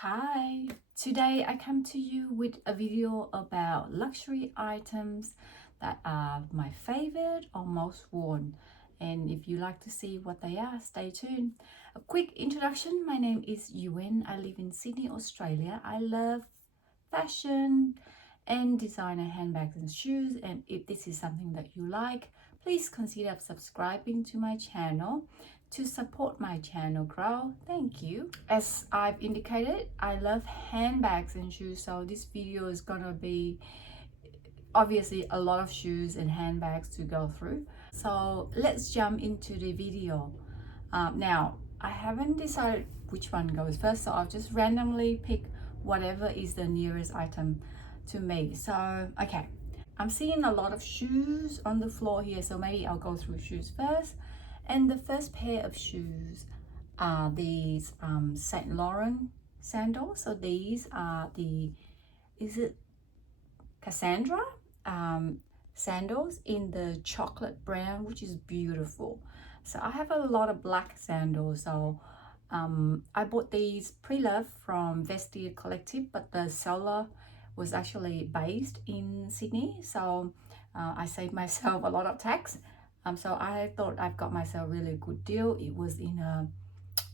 Hi, today I come to you with a video about luxury items that are my favorite or most worn. And if you like to see what they are, stay tuned. A quick introduction, my name is Yuen. I live in Sydney, Australia. I love fashion and designer handbags and shoes. And if this is something that you like, please consider subscribing to my channel to support my channel grow. Thank you. As I've indicated, I love handbags and shoes, so this video is gonna be obviously a lot of shoes and handbags to go through. So let's jump into the video. Now I haven't decided which one goes first, so I'll just randomly pick whatever is the nearest item to me. So okay, I'm seeing a lot of shoes on the floor here, so maybe I'll go through shoes first. And the first pair of shoes are these Saint Laurent sandals. So these are the, is it Cassandra sandals in the chocolate brown, which is beautiful. So I have a lot of black sandals. So I bought these pre-loved from Vestia Collective, but the seller was actually based in Sydney. So I saved myself a lot of tax. So I thought I've got myself a really good deal. It was in a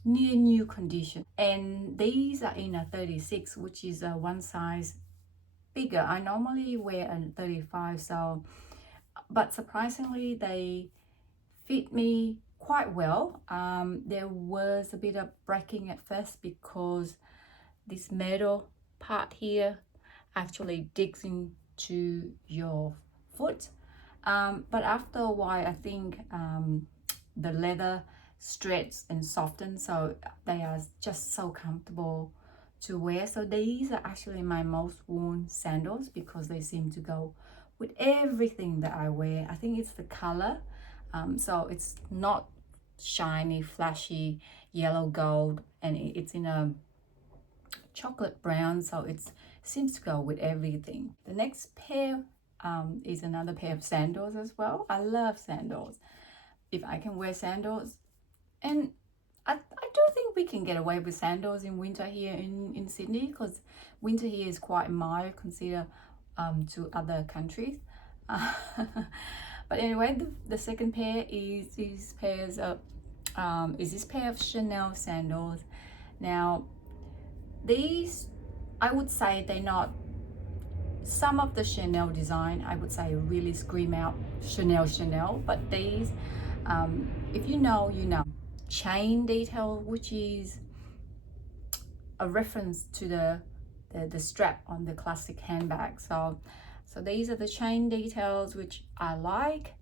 near new condition, and these are in a 36, which is a one size bigger. I normally wear a 35, so but surprisingly they fit me quite well. There was a bit of breaking at first because this metal part here actually digs into your foot. But after a while, I think the leather stretches and softens, so they are just so comfortable to wear. So these are actually my most worn sandals because they seem to go with everything that I wear. I think it's the color. So it's not shiny, flashy yellow gold, and it's in a chocolate brown, so it seems to go with everything. The next pair is another pair of sandals as well. I love sandals. If I can wear sandals, and I do think we can get away with sandals in winter here in Sydney, because winter here is quite mild considered to other countries. But anyway, the second pair is this pair of Chanel sandals. Now these, I would say they're not, some of the Chanel design I would say really scream out Chanel, but these if you know, you know, chain detail, which is a reference to the strap on the classic handbag. So these are the chain details which I like,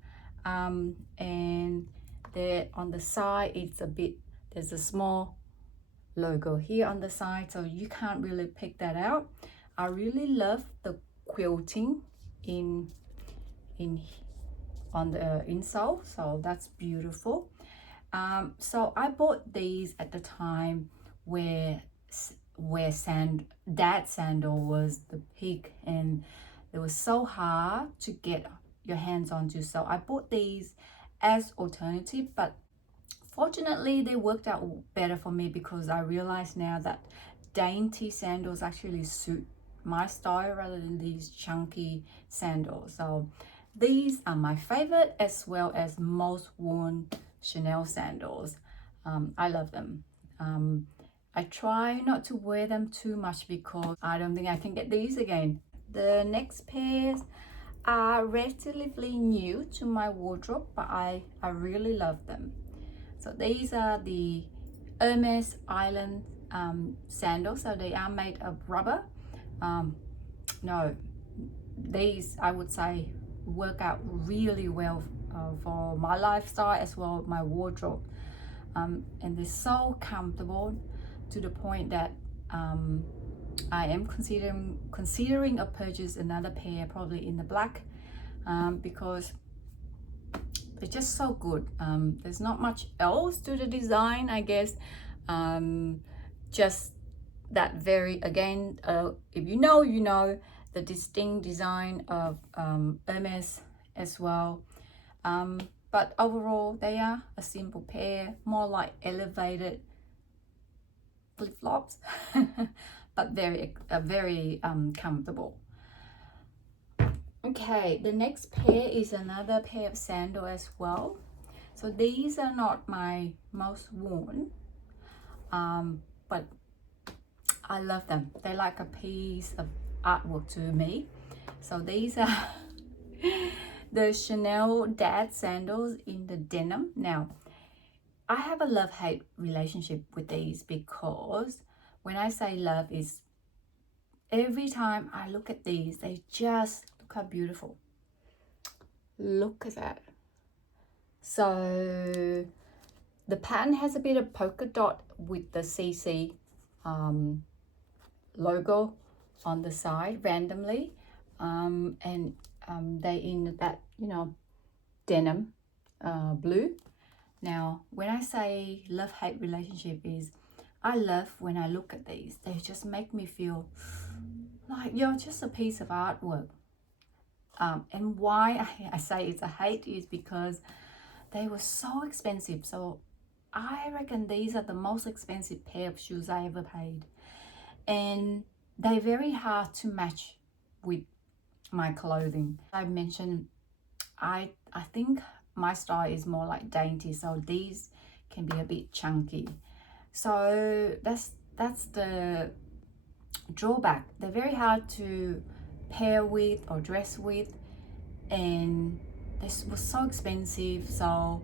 and there on the side it's a bit, there's a small logo here on the side, so you can't really pick that out. I really love the quilting on the insole, so that's beautiful. So I bought these at the time where dad sandal was the peak, and it was so hard to get your hands onto, so I bought these as alternative. But fortunately they worked out better for me because I realize now that dainty sandals actually suit my style rather than these chunky sandals. So these are my favorite as well as most worn Chanel sandals. I love them. I try not to wear them too much because I don't think I can get these again. The next pairs are relatively new to my wardrobe, but I really love them. So these are the Hermes Island sandals. So they are made of rubber. No, these I would say work out really well for my lifestyle as well as my wardrobe, and they're so comfortable to the point that I am considering a purchase another pair, probably in the black, because they're just so good. There's not much else to the design, I guess. Just that very, again, if you know, you know, the distinct design of Hermes as well. But overall they are a simple pair, more like elevated flip-flops, but very comfortable. Okay, the next pair is another pair of sandal as well. So these are not my most worn, but I love them. They're like a piece of artwork to me. So these are the Chanel dad sandals in the denim. Now, I have a love-hate relationship with these, because when I say love, is every time I look at these, they just look how beautiful. Look at that. So the pattern has a bit of polka dot with the CC logo on the side randomly, and they in that, you know, denim blue. Now, when I say love-hate relationship, is I love when I look at these. They just make me feel like you're just a piece of artwork. And why I say it's a hate is because they were so expensive. So I reckon these are the most expensive pair of shoes I ever paid. And they're very hard to match with my clothing. I mentioned I think my style is more like dainty, so these can be a bit chunky. So that's the drawback. They're very hard to pair with or dress with, and this was so expensive. So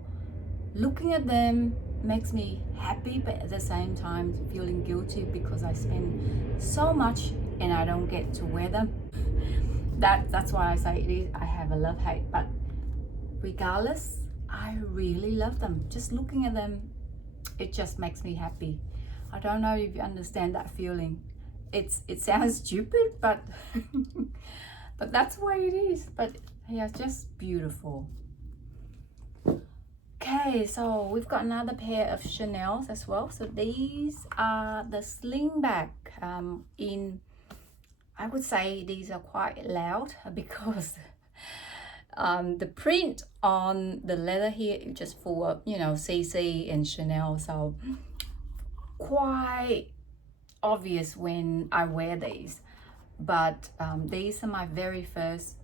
looking at them makes me happy, but at the same time feeling guilty because I spend so much and I don't get to wear them. That's why I say it is, I have a love-hate. But regardless, I really love them. Just looking at them, it just makes me happy. I don't know if you understand that feeling. It sounds stupid, but but that's the way it is. But yeah, it's just beautiful. Okay, so we've got another pair of Chanel's as well. So these are the sling bag. I would say these are quite loud because the print on the leather here is just for, you know, CC and Chanel. So quite obvious when I wear these. But these are my very first,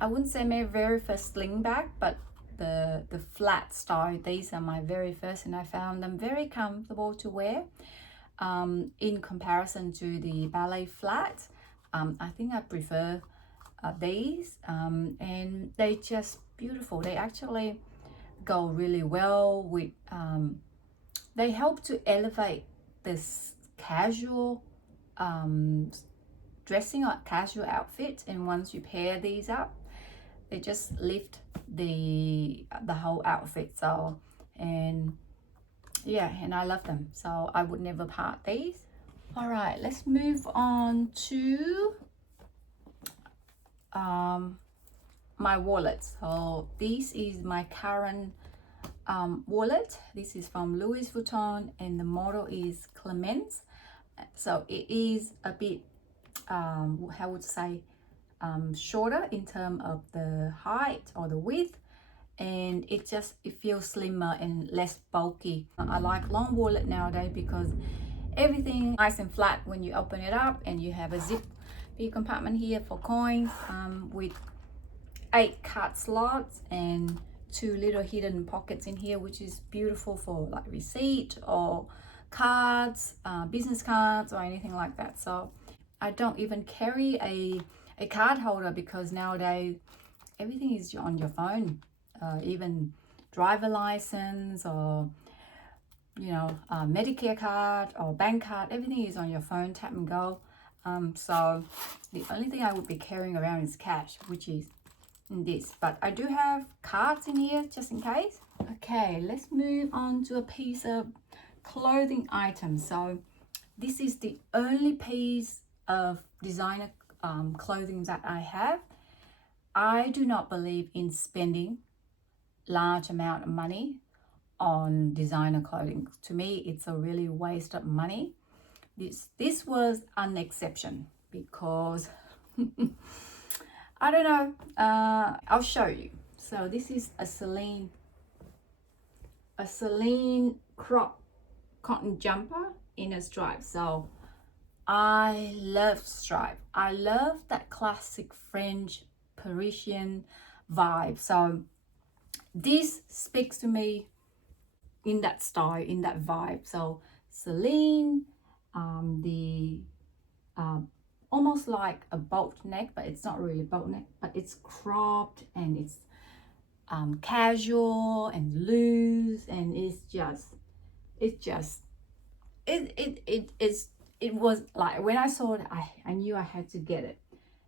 I wouldn't say my very first sling bag, but the flat style, these are my very first, and I found them very comfortable to wear in comparison to the ballet flat. I think I prefer these, and they just beautiful. They actually go really well with they help to elevate this casual dressing or casual outfit, and once you pair these up, they just lift the whole outfit. So, and yeah, and I love them, so I would never part these. All right, let's move on to my wallet. So this is my current wallet. This is from Louis Vuitton, and the model is Clemence. So it is a bit how would say shorter in terms of the height or the width, and it feels slimmer and less bulky. I like long wallet nowadays because everything nice and flat when you open it up, and you have a zip compartment here for coins with 8 card slots and 2 little hidden pockets in here, which is beautiful for like receipt or cards, business cards or anything like that. So I don't even carry a card holder because nowadays everything is on your phone, even driver license or, you know, Medicare card or bank card, everything is on your phone, tap and go. So the only thing I would be carrying around is cash, which is in this, but I do have cards in here just in case. Okay, let's move on to a piece of clothing item. So this is the only piece of designer clothing that I have. I do not believe in spending large amount of money on designer clothing. To me, it's a really waste of money. This was an exception because I don't know, I'll show you. So this is a Celine crop cotton jumper, in a stripe. So I love stripe. I love that classic French Parisian vibe. So this speaks to me in that style, in that vibe. So Celine, the almost like a boat neck, but it's not really boat neck, but it's cropped and it's casual and loose, and it was like, when I saw it, I knew I had to get it,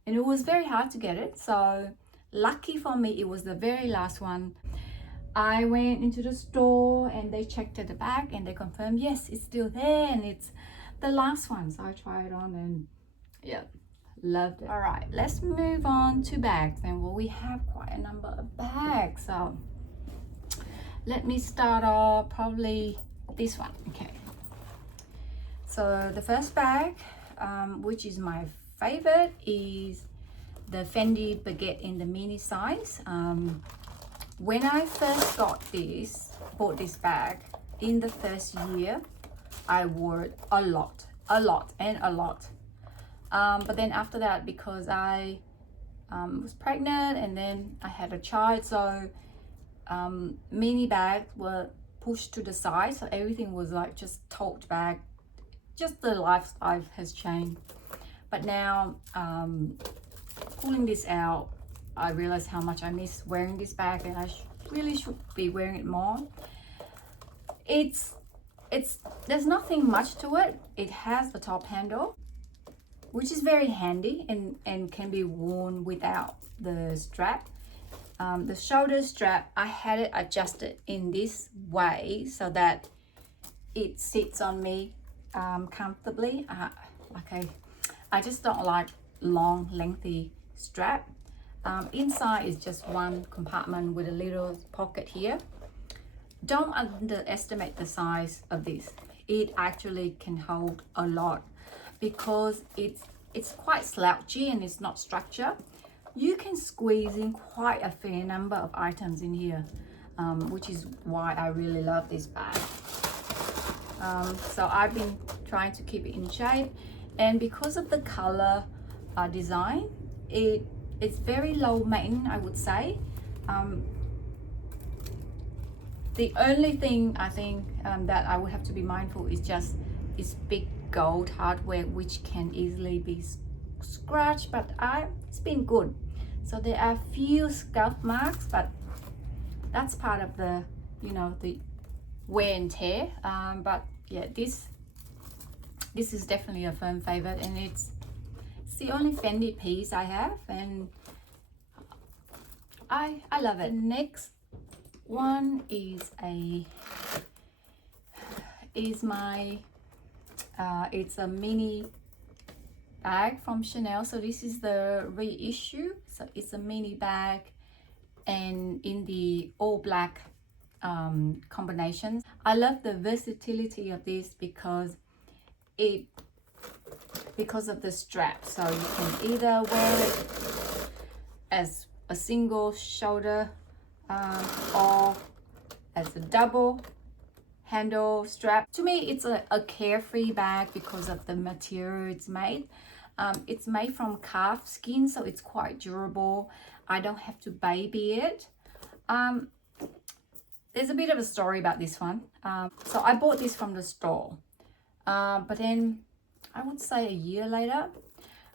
and it was very hard to get it. So lucky for me, it was the very last one. I went into the store and they checked at the back and they confirmed, yes, it's still there and it's the last one. So I tried it on and yeah, loved it. All right, let's move on to bags. And well, we have quite a number of bags. So let me start off probably this one. Okay. So the first bag, which is my favorite, is the Fendi baguette in the mini size. When I first bought this bag, in the first year, I wore it a lot. But then after that, because I was pregnant and then I had a child, so mini bags were pushed to the side. So everything was like just tote bag. Just the lifestyle has changed. But now, pulling this out, I realized how much I miss wearing this bag, and I really should be wearing it more. There's nothing much to it. It has the top handle, which is very handy and can be worn without the strap. The shoulder strap, I had it adjusted in this way so that it sits on me comfortably. I just don't like long, lengthy strap. Inside is just one compartment with a little pocket here. Don't underestimate the size of this. It actually can hold a lot because it's quite slouchy and it's not structured. You can squeeze in quite a fair number of items in here, which is why I really love this bag. So I've been trying to keep it in shape, and because of the color design, it's very low maintenance, I would say. The only thing I think that I would have to be mindful is just this big gold hardware, which can easily be scratched, but it's been good. So there are a few scuff marks, but that's part of the, the wear and tear. But yeah, this is definitely a firm favorite, and it's the only Fendi piece I have, and I love it. Next one is my it's a mini bag from Chanel. So this is the Reissue. So it's a mini bag and in the all black combination. I love the versatility of this because of the strap. So you can either wear it as a single shoulder or as a double handle strap. To me, it's a carefree bag because of the material it's made. It's made from calf skin, so it's quite durable. I don't have to baby it. There's a bit of a story about this one. So I bought this from the store, but then I would say a year later,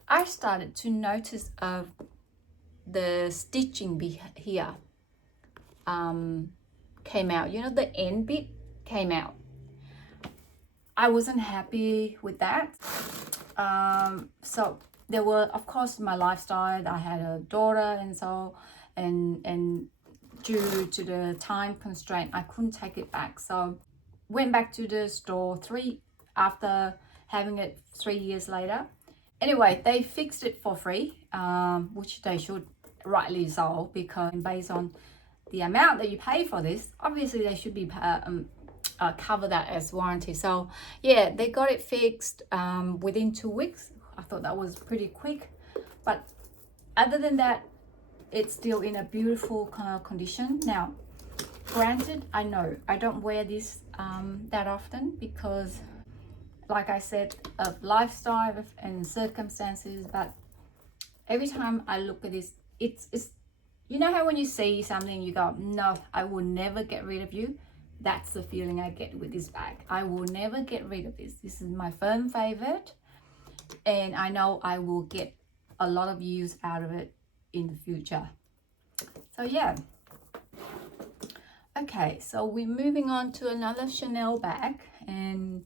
I started to notice the stitching here came out. The end bit came out. I wasn't happy with that. So there were, of course, my lifestyle. I had a daughter, and so and due to the time constraint, I couldn't take it back. So went back to the store after having it 3 years later. Anyway, they fixed it for free, which they should, rightly so, because based on the amount that you pay for this, obviously they should be cover that as warranty. So yeah, they got it fixed within 2 weeks. I thought that was pretty quick, but other than that, it's still in a beautiful kind of condition. Now, granted, I know I don't wear this that often because like I said, of lifestyle and circumstances, but every time I look at this, it's you know how when you see something you go, no, I will never get rid of you. That's the feeling I get with this bag. I will never get rid of this. This is my firm favorite, and I know I will get a lot of use out of it in the future. So yeah. Okay, so we're moving on to another Chanel bag, and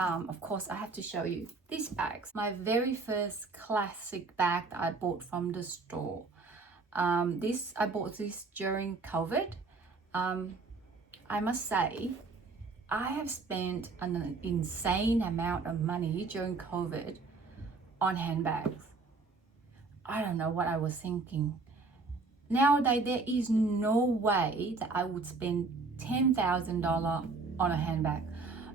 of course I have to show you these bags. My very first classic bag that I bought from the store. I bought this during COVID. I must say, I have spent an insane amount of money during COVID on handbags. I don't know what I was thinking. Nowadays, there is no way that I would spend $10,000 on a handbag.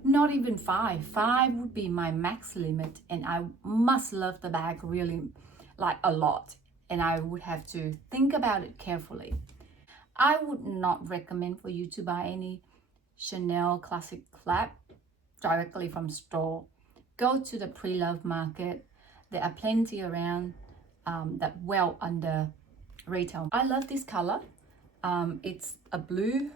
Not even five. Five would be my max limit, and I must love the bag really, like, a lot. And I would have to think about it carefully. I would not recommend for you to buy any Chanel classic flap directly from store. Go to the pre-loved market. There are plenty around that well under retail. I love this color. It's a blue,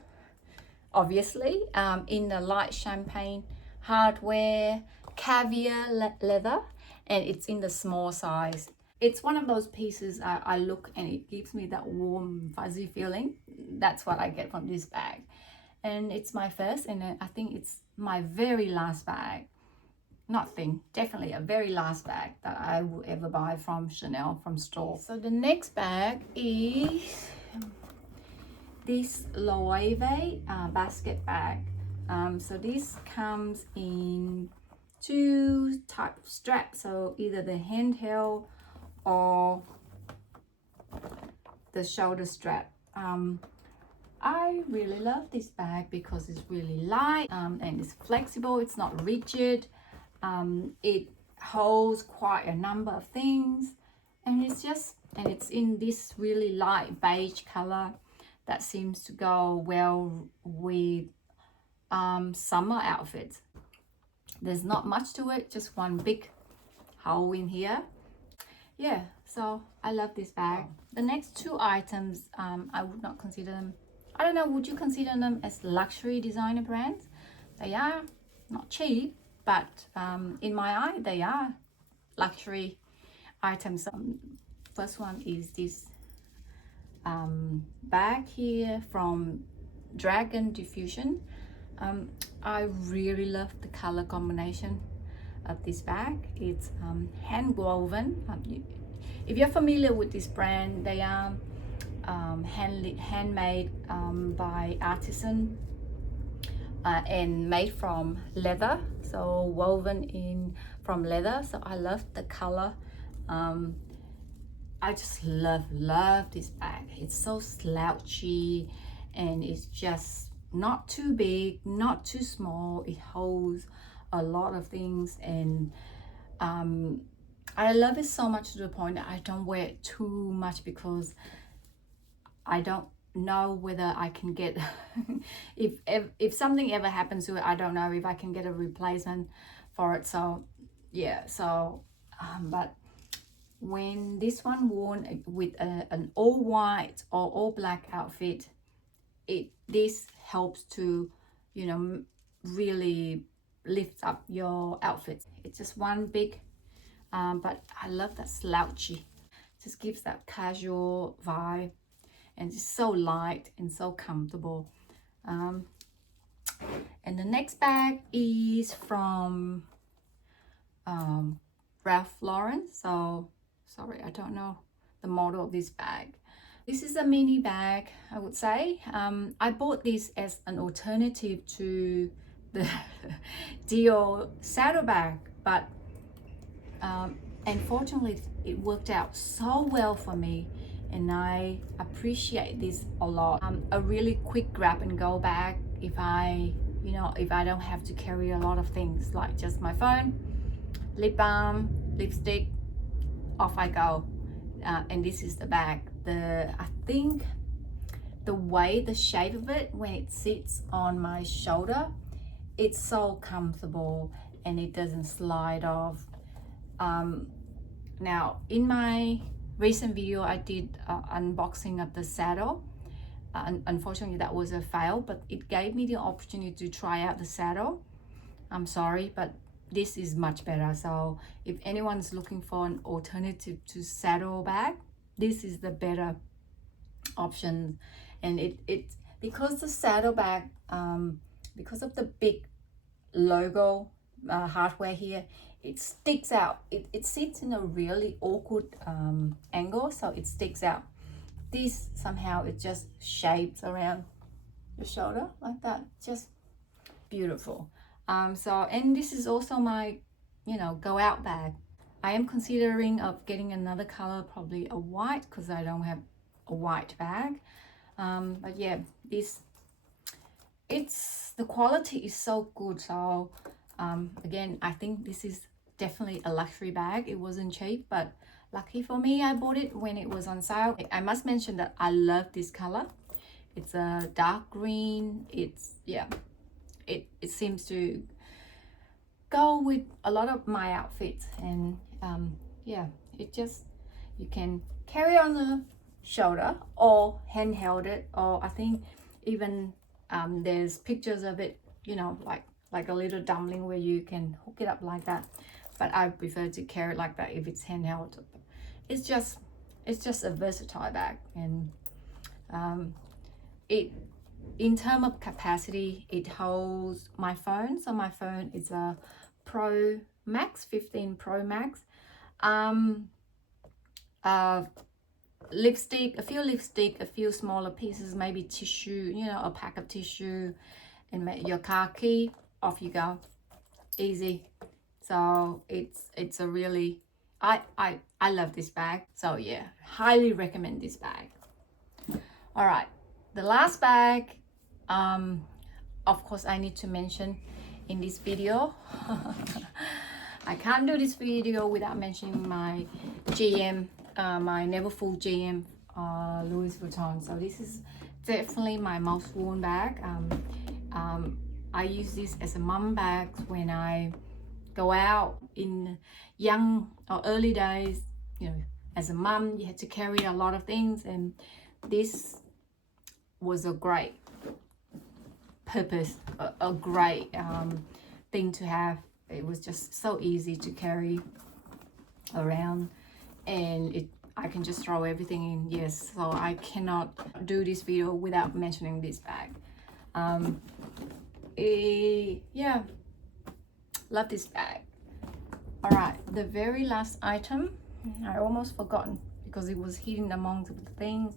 obviously, in the light champagne hardware caviar leather, and it's in the small size. It's one of those pieces I look and it gives me that warm fuzzy feeling. That's what I get from this bag, and it's my first, and I think it's my very last bag. Definitely a very last bag that I will ever buy from Chanel from store. So the next bag is this Loewe basket bag. So this comes in two type of straps, so either the handheld or the shoulder strap. I really love this bag because it's really light and it's flexible. It's not rigid. It holds quite a number of things, and it's in this really light beige color that seems to go well with summer outfits. There's not much to it, just one big hole in here. Yeah, so I love this bag. The next two items, I would not consider them, I don't know, would you consider them as luxury designer brands? They are not cheap, but in my eye, they are luxury items. First one is this bag here from Dragon Diffusion. I really love the color combination of this bag. It's hand woven. If you're familiar with this brand, they are handmade by artisan and made from leather, so woven in from leather. So I love the color. I just love this bag. It's so slouchy, and it's just not too big, not too small. It holds a lot of things, and I love it so much to the point that I don't wear it too much because I don't know whether I can get if something ever happens to it, I don't know if I can get a replacement for it. So yeah, so but when this one worn with an all white or all black outfit, this helps to, you know, really lift up your outfits. It's just one big but I love that slouchy, just gives that casual vibe, and it's so light and so comfortable. And the next bag is from Ralph Lauren. So sorry, I don't know the model of this bag. This is a mini bag, I would say. I bought this as an alternative to the Dior saddlebag, but unfortunately it worked out so well for me, and I appreciate this a lot. A really quick grab and go bag if I don't have to carry a lot of things, like just my phone, lip balm, lipstick, off I go. And this is the bag. I think the shape of it when it sits on my shoulder, it's so comfortable, and it doesn't slide off. Now in my recent video I did unboxing of the saddle. Unfortunately that was a fail, but it gave me the opportunity to try out the saddle. I'm sorry, but this is much better. So if anyone's looking for an alternative to saddle bag, this is the better option. And it because the saddle bag, because of the big logo hardware here, it sticks out. It sits in a really awkward angle, so it sticks out. This somehow it just shapes around the shoulder like that, just beautiful. So, and this is also my, you know, go out bag. I am considering of getting another color, probably a white, because I don't have a white bag. But yeah, the quality is so good. So again, I think this is definitely a luxury bag. It wasn't cheap, but lucky for me, I bought it when it was on sale. I must mention that I love this color. It's a dark green. It's, yeah, it seems to go with a lot of my outfits. And yeah, it just, you can carry on the shoulder or handheld it, or I think even there's pictures of it, you know, like a little dumpling where you can hook it up like that. But I prefer to carry it like that if it's handheld. It's just a versatile bag. And it, in terms of capacity, it holds my phone. So my phone is a Pro Max, 15 Pro Max. Lipstick, a few smaller pieces, maybe tissue, you know, a pack of tissue, and your car key, off you go, easy. So it's a really, I love this bag. So yeah, highly recommend this bag. All right, the last bag, of course I need to mention in this video. I can't do this video without mentioning my GM, my Neverfull GM, Louis Vuitton. So this is definitely my most worn bag. I use this as a mum bag when I go out in young or early days. You know, as a mum, you had to carry a lot of things, and this was a great purpose, a great thing to have. It was just so easy to carry around, and I can just throw everything in. Yes, so I cannot do this video without mentioning this bag. Yeah, love this bag. All right, the very last item, I almost forgotten because it was hidden among the things,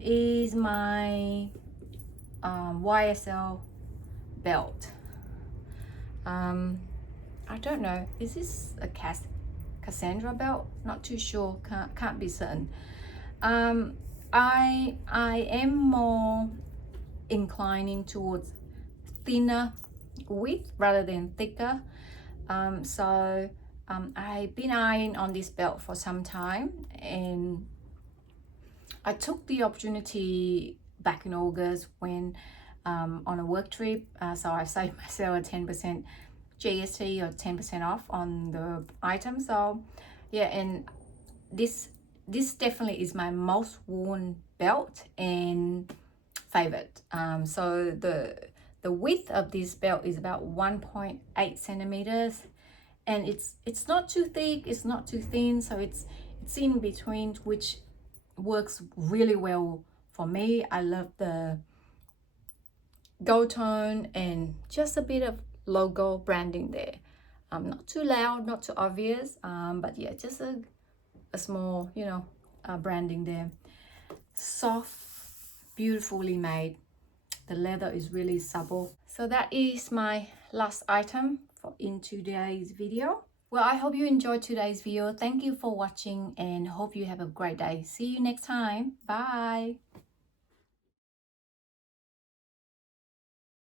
is my YSL belt. I don't know, is this a Cassandra belt? Not too sure, can't be certain. I am more inclining towards thinner width rather than thicker. So I've been eyeing on this belt for some time, and I took the opportunity back in August when on a work trip, so I saved myself a 10% GST or 10% off on the item. So yeah, and this definitely is my most worn belt and favorite. So the width of this belt is about 1.8 centimeters, and it's not too thick, it's not too thin, so it's in between, which works really well for me. I love the gold tone and just a bit of logo branding there. Not too loud, not too obvious, but yeah, just a small, you know, branding there. Soft, beautifully made. The leather is really supple. So that is my last item in today's video. Well, I hope you enjoyed today's video. Thank you for watching and hope you have a great day. See you next time. Bye.